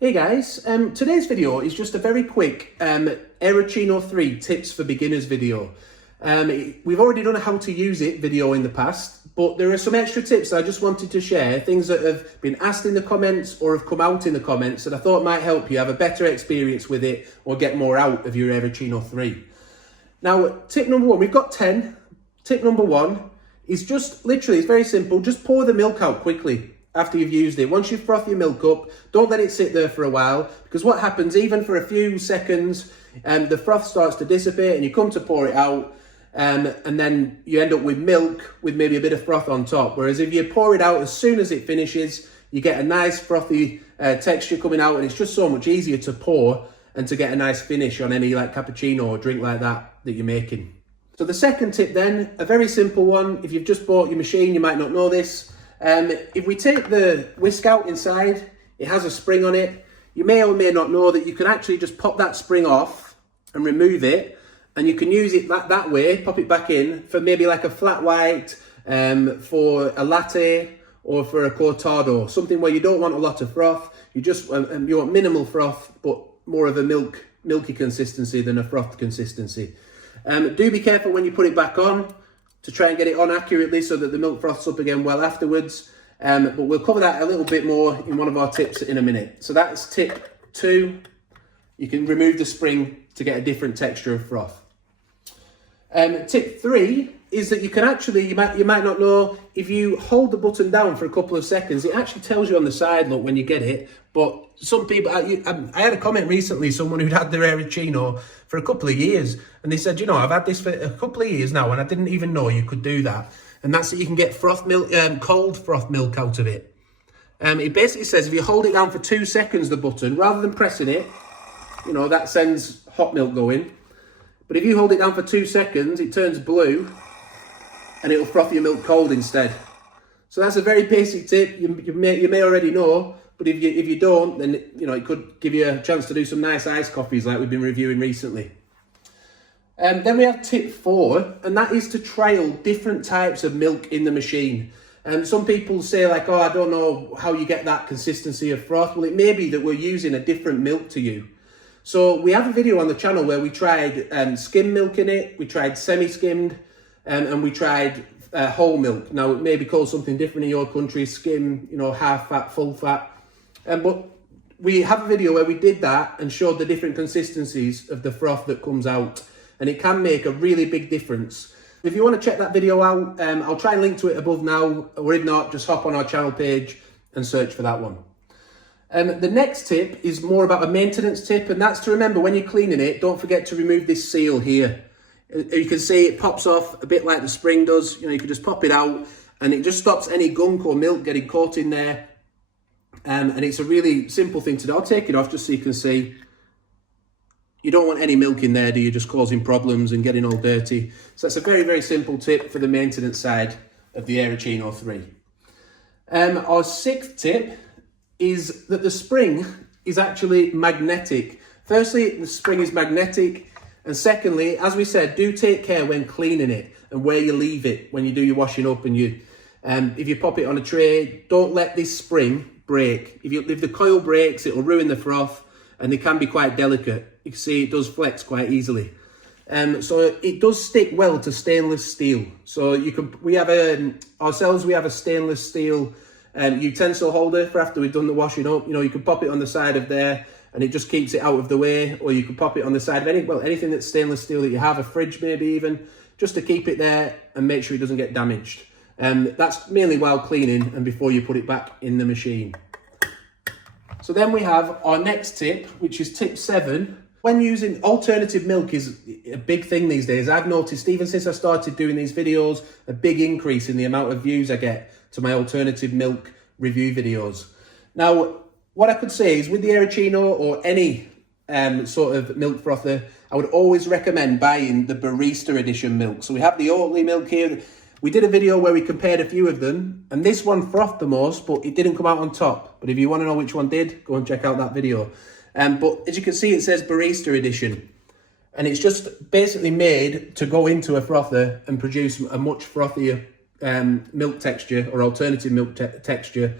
Hey guys, today's video is just a very quick Aeroccino 3 tips for beginners video. We've already done a how to use it video in the past, but there are some extra tips I just wanted to share, things that have been asked in the comments or have come out in the comments that I thought might help you have a better experience with it or get more out of your Aeroccino 3. Now, tip number one, we've got 10. Tip number one is just literally, it's very simple, just pour the milk out quickly. After you've used it. Once you froth your milk up, don't let it sit there for a while, because what happens, even for a few seconds, the froth starts to dissipate and you come to pour it out, and then you end up with milk with maybe a bit of froth on top. Whereas if you pour it out as soon as it finishes, you get a nice frothy texture coming out, and it's just so much easier to pour and to get a nice finish on any like cappuccino or drink like that you're making. So the second tip then, a very simple one. If you've just bought your machine, you might not know this. If we take the whisk out inside, it has a spring on it. You may or may not know that you can actually just pop that spring off and remove it, and you can use it that way, pop it back in for maybe like a flat white, for a latte or for a cortado, something where you don't want a lot of froth. You just you want minimal froth, but more of a milky consistency than a froth consistency. Do be careful when you put it back on, to try and get it on accurately so that the milk froths up again well afterwards. But we'll cover that a little bit more in one of our tips in a minute. So that's tip 2. You can remove the spring to get a different texture of froth. Tip 3 is that you can actually, you might not know, if you hold the button down for a couple of seconds, it actually tells you on the side, look, when you get it. But some people, I had a comment recently, someone who'd had their Aeroccino for a couple of years, and they said, you know, I've had this for a couple of years now, and I didn't even know you could do that. And that's that you can get froth milk, cold froth milk out of it. It basically says if you hold it down for 2 seconds, the button, rather than pressing it, you know, that sends hot milk going. But if you hold it down for 2 seconds, it turns blue, and it'll froth your milk cold instead. So that's a very basic tip. You may already know, but if you don't, then you know it could give you a chance to do some nice iced coffees like we've been reviewing recently. Then we have tip 4, and that is to trial different types of milk in the machine. Some people say like, oh, I don't know how you get that consistency of froth. Well, it may be that we're using a different milk to you. So we have a video on the channel where we tried skim milk in it, we tried semi-skimmed, and we tried whole milk. Now, it may be called something different in your country, skim, you know, half fat, full fat. But we have a video where we did that and showed the different consistencies of the froth that comes out. And it can make a really big difference. If you want to check that video out, I'll try and link to it above now, or if not, just hop on our channel page and search for that one. The next tip is more about a maintenance tip, and that's to remember when you're cleaning it, don't forget to remove this seal here. You can see it pops off a bit like the spring does. You know, you can just pop it out and it just stops any gunk or milk getting caught in there. And it's a really simple thing to do. I'll take it off just so you can see. You don't want any milk in there, do you? Just causing problems and getting all dirty. So that's a very, very simple tip for the maintenance side of the Aeroccino 3. Our 6th tip is that the spring is actually magnetic. Firstly, the spring is magnetic. And secondly, as we said, do take care when cleaning it and where you leave it when you do your washing up. And if you pop it on a tray, don't let this spring break. If the coil breaks, it'll ruin the froth, and they can be quite delicate. You can see it does flex quite easily. So it does stick well to stainless steel. So we have a stainless steel utensil holder for after we've done the washing up. You know, you can pop it on the side of there and it just keeps it out of the way, or you can pop it on the side of anything that's stainless steel that you have, a fridge maybe even, just to keep it there and make sure it doesn't get damaged. That's mainly while cleaning and before you put it back in the machine. So then we have our next tip, which is tip 7. When using alternative milk is a big thing these days. I've noticed even since I started doing these videos, a big increase in the amount of views I get to my alternative milk review videos. Now, what I could say is with the Aeroccino or any sort of milk frother, I would always recommend buying the Barista edition milk. So we have the Oatly milk here. We did a video where we compared a few of them, and this one frothed the most, but it didn't come out on top. But if you want to know which one did, go and check out that video. But as you can see, it says Barista edition, and it's just basically made to go into a frother and produce a much frothier milk texture or alternative milk texture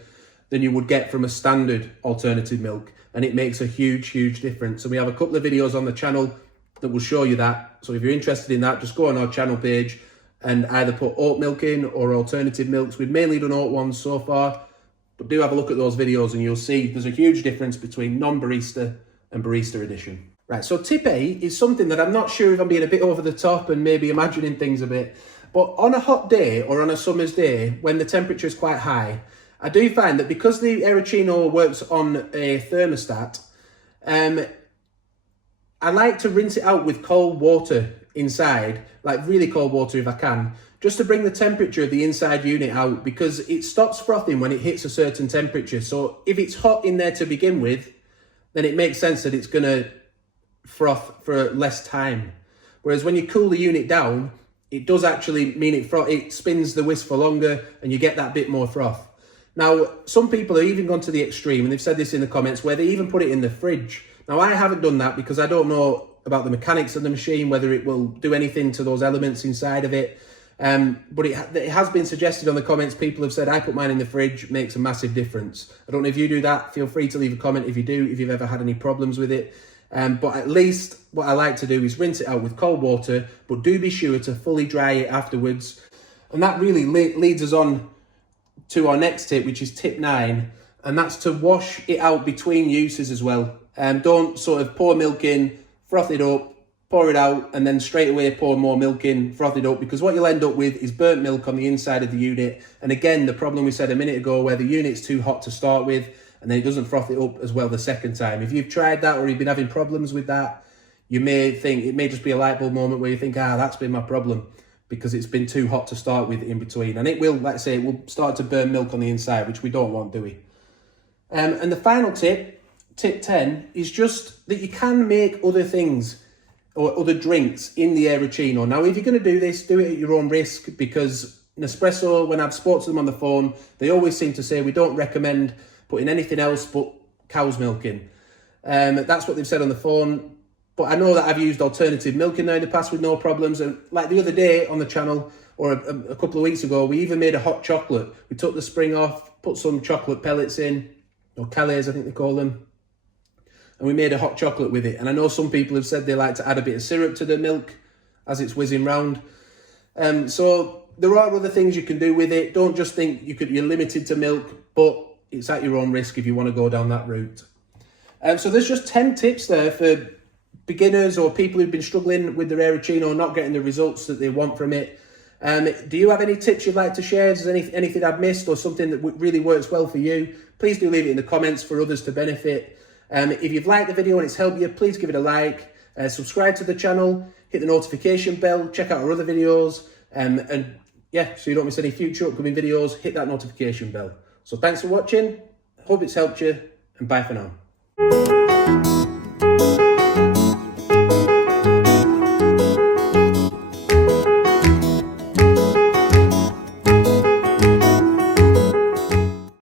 than you would get from a standard alternative milk. and it makes a huge difference. And we have a couple of videos on the channel that will show you that. So if you're interested in that, just go on our channel page and either put oat milk in or alternative milks. We've mainly done oat ones so far, but do have a look at those videos and you'll see there's a huge difference between non-barista and barista edition. Right, so tip 8 is something that I'm not sure if I'm being a bit over the top and maybe imagining things a bit, but on a hot day or on a summer's day when the temperature is quite high, I do find that because the Aeroccino works on a thermostat, I like to rinse it out with cold water inside, like really cold water if I can, just to bring the temperature of the inside unit out, because it stops frothing when it hits a certain temperature. So if it's hot in there to begin with, then it makes sense that it's going to froth for less time. Whereas when you cool the unit down, it does actually mean it spins the whisk for longer and you get that bit more froth. Now, some people have even gone to the extreme, and they've said this in the comments, where they even put it in the fridge. Now, I haven't done that because I don't know about the mechanics of the machine, whether it will do anything to those elements inside of it. But it has been suggested on the comments. People have said, I put mine in the fridge, it makes a massive difference. I don't know if you do that. Feel free to leave a comment if you do, if you've ever had any problems with it. But at least what I like to do is rinse it out with cold water, but do be sure to fully dry it afterwards. And that really leads us on to our next tip, which is tip 9, and that's to wash it out between uses as well. Don't sort of pour milk in, froth it up, pour it out, and then straight away pour more milk in, froth it up, because what you'll end up with is burnt milk on the inside of the unit. And again, the problem we said a minute ago, where the unit's too hot to start with, and then it doesn't froth it up as well the second time. If you've tried that or you've been having problems with that, you may think, it may just be a light bulb moment where you think, that's been my problem, because it's been too hot to start with in between. And it will, like I say, it will start to burn milk on the inside, which we don't want, do we? And the final tip, tip 10, is just that you can make other things or other drinks in the Aeroccino. Now, if you're going to do this, do it at your own risk, because Nespresso, when I've spoken to them on the phone, they always seem to say we don't recommend putting anything else but cow's milk in. That's what they've said on the phone. But I know that I've used alternative milk in there in the past with no problems. And like the other day on the channel, or a couple of weeks ago, we even made a hot chocolate. We took the spring off, put some chocolate pellets in, or Calais, I think they call them. And we made a hot chocolate with it. And I know some people have said they like to add a bit of syrup to the milk as it's whizzing round. So there are other things you can do with it. Don't just think you're limited to milk, but it's at your own risk if you want to go down that route. So there's just 10 tips there for beginners or people who've been struggling with their Aeroccino, not getting the results that they want from it. Do you have any tips you'd like to share? Is there anything I've missed or something that really works well for you? Please do leave it in the comments for others to benefit. If you've liked the video and it's helped you, please give it a like, subscribe to the channel, hit the notification bell, check out our other videos, and yeah, so you don't miss any future upcoming videos, hit that notification bell. So thanks for watching, hope it's helped you, and bye for now.